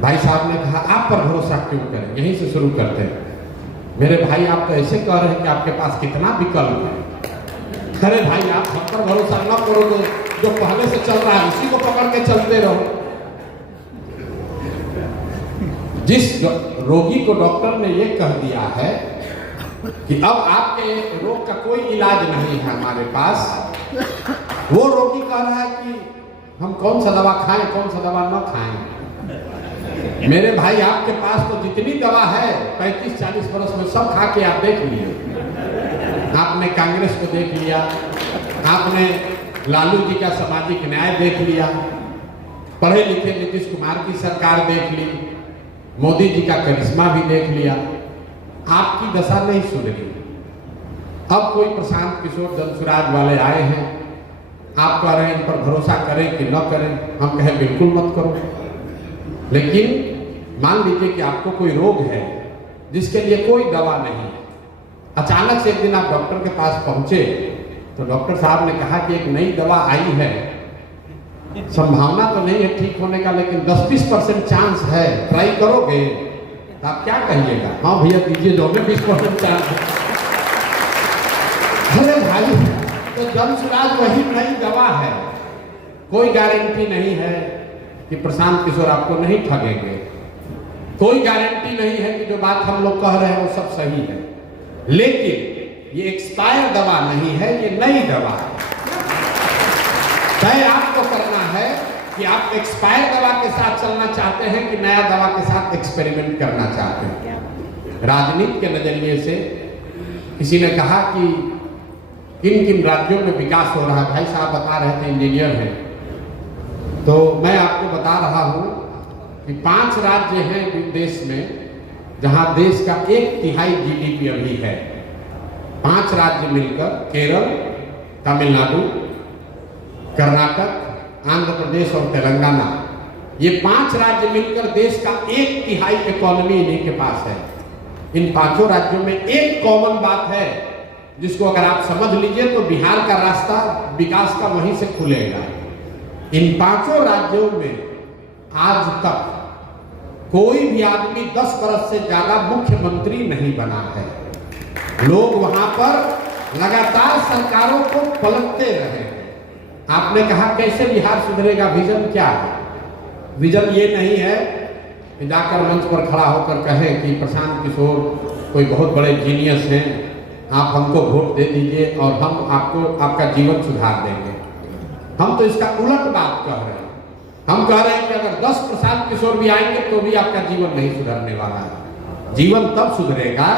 भाई साहब ने कहा आप पर भरोसा क्यों करें, यहीं से शुरू करते हैं। मेरे भाई आप तो ऐसे कह रहे हैं कि आपके पास कितना विकल्प है। अरे भाई आप हम पर भरोसा न करो तो जो पहले से चल रहा है उसी को पकड़ के चलते रहो। जिस रोगी को डॉक्टर ने ये कह दिया है कि अब आपके रोग का कोई इलाज नहीं है हमारे पास, वो रोगी कह रहा है कि हम कौन सा दवा खाएं कौन सा दवा न खाएं। मेरे भाई आपके पास तो जितनी दवा है 35-40 वर्ष में सब खा के आप देख लिए। आपने कांग्रेस को देख लिया, आपने लालू जी का सामाजिक न्याय देख लिया, पढ़े लिखे नीतीश कुमार की सरकार देख ली, मोदी जी का करिश्मा भी देख लिया, आपकी दशा नहीं सुधरी। अब कोई प्रशांत किशोर जनसुराज वाले आए हैं, आप कह रहे हैं इन पर भरोसा करें कि न करें, हम कहें बिल्कुल मत करो। लेकिन मान लीजिए कि आपको कोई रोग है जिसके लिए कोई दवा नहीं है, अचानक से एक दिन आप डॉक्टर के पास पहुंचे तो डॉक्टर साहब ने कहा कि एक नई दवा आई है, संभावना तो नहीं है ठीक होने का लेकिन 10-20% चांस है, ट्राई करोगे? तो आप क्या कहिएगा? हाँ भैया दीजिए, जो हमें 20% चांस है। अरे भाई तो जनसुराज वही नई दवा है, कोई गारंटी नहीं है कि प्रशांत किशोर आपको नहीं ठगेंगे, कोई गारंटी नहीं है कि जो बात हम लोग कह रहे हैं वो सब सही है। लेकिन ये एक्सपायर दवा नहीं है, ये नई दवा है। तय आपको करना है कि आप एक्सपायर दवा के साथ चलना चाहते हैं कि नया दवा के साथ एक्सपेरिमेंट करना चाहते हैं। राजनीति के नजरिए से किसी ने कहा कि किन किन राज्यों में विकास हो रहा है, भाई साहब बता रहे थे इंजीनियर हैं, तो मैं आपको बता रहा हूं कि 5 राज्य हैं देश में जहां देश का 1/3 GDP अभी है। 5 राज्य मिलकर, केरल, तमिलनाडु, कर्नाटक, आंध्र प्रदेश और तेलंगाना, ये 5 राज्य मिलकर देश का 1/3 इकोनॉमी इन्हीं के पास है। इन 5 राज्यों में एक कॉमन बात है जिसको अगर आप समझ लीजिए तो बिहार का रास्ता विकास का वहीं से खुलेगा। इन 5 राज्यों में आज तक कोई भी आदमी 10 वर्ष से ज्यादा मुख्यमंत्री नहीं बना है। लोग वहां पर लगातार सरकारों को पलटते रहे। आपने कहा कैसे बिहार सुधरेगा, विजन क्या है? विजन ये नहीं है कि जाकर मंच पर खड़ा होकर कहें कि प्रशांत किशोर कोई बहुत बड़े जीनियस हैं, आप हमको वोट दे दीजिए और हम आपको आपका जीवन सुधार देंगे। हम तो इसका उलट बात कह रहे हैं। हम कह रहे हैं कि अगर 10 प्रशांत किशोर भी आएंगे तो भी आपका जीवन नहीं सुधरने वाला है। जीवन तब सुधरेगा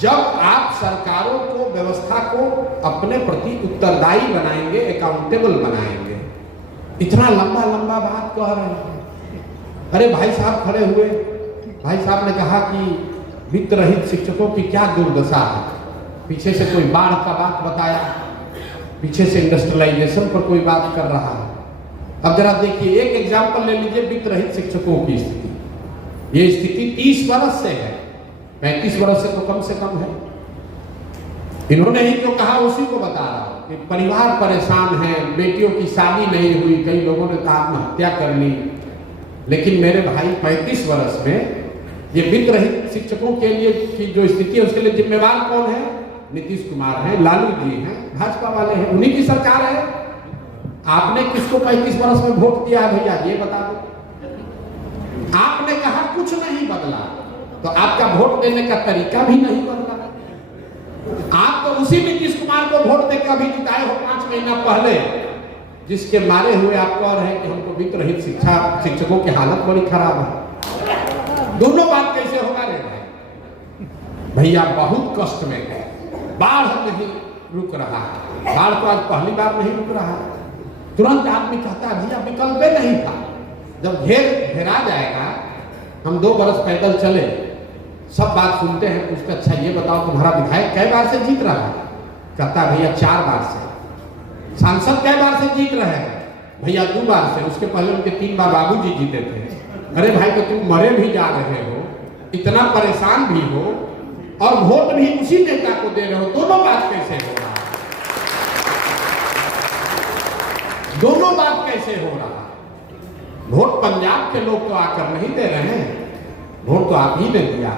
जब आप सरकारों को, व्यवस्था को अपने प्रति उत्तरदायी बनाएंगे, अकाउंटेबल बनाएंगे। इतना लंबा लंबा बात कह रहे हैं। अरे भाई साहब खड़े हुए, भाई साहब ने कहा कि वित्त रहित शिक्षकों की क्या दुर्दशा है। पीछे से कोई बाढ़ का बात बताया, पीछे से इंडस्ट्रियलाइजेशन पर कोई बात कर रहा है। अब जरा देखिए, एक एग्जाम्पल ले लीजिए वित्त रहित शिक्षकों की स्थिति। ये स्थिति 30 वर्ष से है, 35 वर्ष से तो कम है। इन्होंने ही जो कहा उसी को बता रहा हूं कि परिवार परेशान है, बेटियों की शादी नहीं हुई, कई लोगों ने तो आत्महत्या कर ली। लेकिन मेरे भाई 35 वर्ष में ये वित्त रहित शिक्षकों के लिए की जो स्थिति है उसके लिए जिम्मेवार कौन है? नीतीश कुमार है, लालू जी हैं, भाजपा वाले हैं, उन्हीं की सरकार है। आपने किसको 35 वर्ष में वोट दिया है भैया, ये बता दो। आपने कहा कुछ नहीं बदला, तो आपका वोट देने का तरीका भी नहीं बदला। आप तो उसी नीतीश कुमार को वोट देकर भी जिताए हो 5 महीना पहले, जिसके मारे हुए आप कह रहे हैं कि हमको वित्त रहित शिक्षकों की हालत बड़ी खराब है। दोनों बात कैसे होगा रे भाई? भैया बहुत कष्ट में है, बाढ़ नहीं रुक रहा है। बाढ़ तो आज पहली बार नहीं रुक रहा है। तुरंत आदमी कहता है भैया विकल्प नहीं था। जब घेरा जाएगा, हम 2 बरस पैदल चले, सब बात सुनते हैं, पूछते अच्छा ये बताओ तुम्हारा विधायक कै बार से जीत रहा है? कहता भैया 4 बार से। सांसद कै बार से जीत रहे हैं? भैया 2 बार से, उसके पहले उनके 3 बार बाबूजी जीते थे। अरे भाई तो तुम मरे भी जा रहे हो, इतना परेशान भी हो और वोट भी उसी नेता को दे रहे हो, दोनों बात कैसे हो रहा है? दोनों बात कैसे हो रहा है? वोट पंजाब के लोग तो आकर नहीं दे रहे हैं, वोट तो आप ही ने दिया।